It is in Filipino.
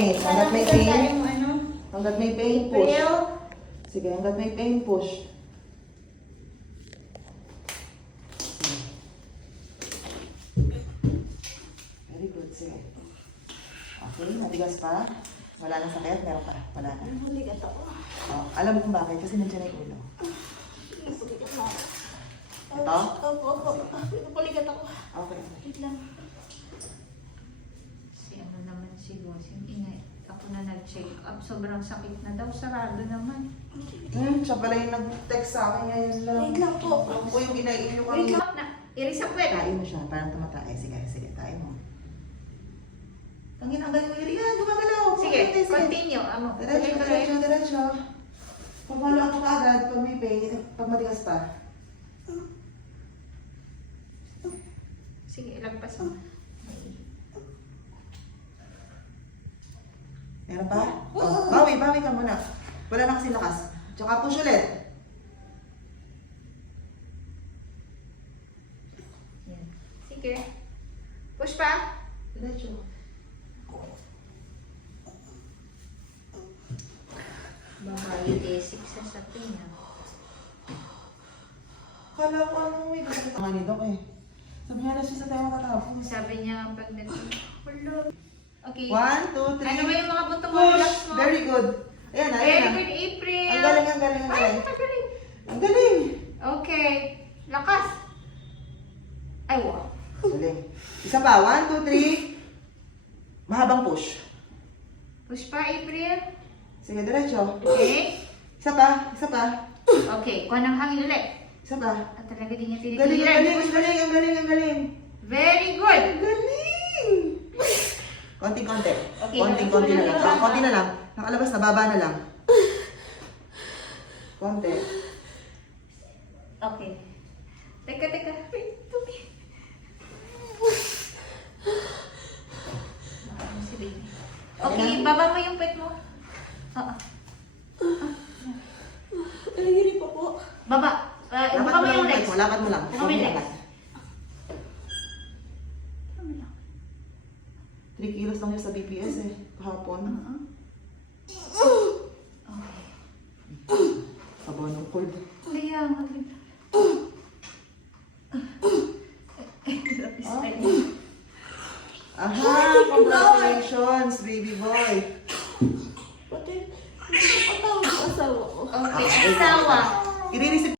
pain. Hanggat may pain. Ano? Hanggat may pain, push. April. Sige, hanggat may pain, push. Very good, sige. Okay, matigas pa. Wala nang sakit, meron pa. Wala na. Naligat ako. Oh, alam mo kung bakit? Kasi nandiyan na yung ulo. Naligat ako. Ito? Opo. Naligat ako. Okay. Wait lang. Si ano naman si boss, yung ako na nag-check up, sobrang sakit na daw, sarado naman. Siya pala yung nag-text sa akin ngayon lang. Wait lang po. Ako po yung ginain nyo Wait kami. lang. Na, iris ang pwede. Tain mo siya, parang tumatay. Sige, tayo mo. Tangin, ang galing mo yun. Yan, gumagalaw. Sige, Okay, continue. Ano, Diretso. Pagmalo ako kaagad, pag may pain, pag matigas pa. Sige, ilagpas mo. Meron pa? Oh, bawi ka muna. Wala na kasi lakas. Tsaka push ulit. Yan. Sige. Push pa. Diretso. Baka yung basic sa sapin. Kala ko ano may gusto. Ang ni Doc eh. Sabi niya na siya sa tayo matatapos. Sabi niya pag hello. Okay. 1, 2, 3. Ano ba yung mga butong Push! relax mo? Very good. Ayan na, Very ayan na. good, April. Ang galing. Ay, magaling. Ang galing. Okay. Lakas. Ay, wow. Galing. Isa pa, 1, 2, 3. Mahabang push. Push pa, April. Sige, diretso. Okay. Isa pa. Okay, kuha ng hangin ulit. Isa pa. At talaga din niya Galing, tinitigilan. ang galing. Very good. Ang galing. Konting-konti. Okay, Konting-konti na lang. nakalabas na. Konti na lang. Nakalabas na, baba na lang. Konti. Okay. Teka. Wait, tumi. Si baby. Okay, baba mo yung pet mo. Oo. Nalagiri pa po. Baba. Lapat Baba mo mo lang yung yung legs. mo. Lapat mo lang. Baba mo yung legs. 3 kilos lang yun sa BPS eh. Kahapon. Okay. Haba ng cold. Kaya nga. Aha! Congratulations, baby boy! Pati, patawag ang asawa ko. Okay, asawa. I-receive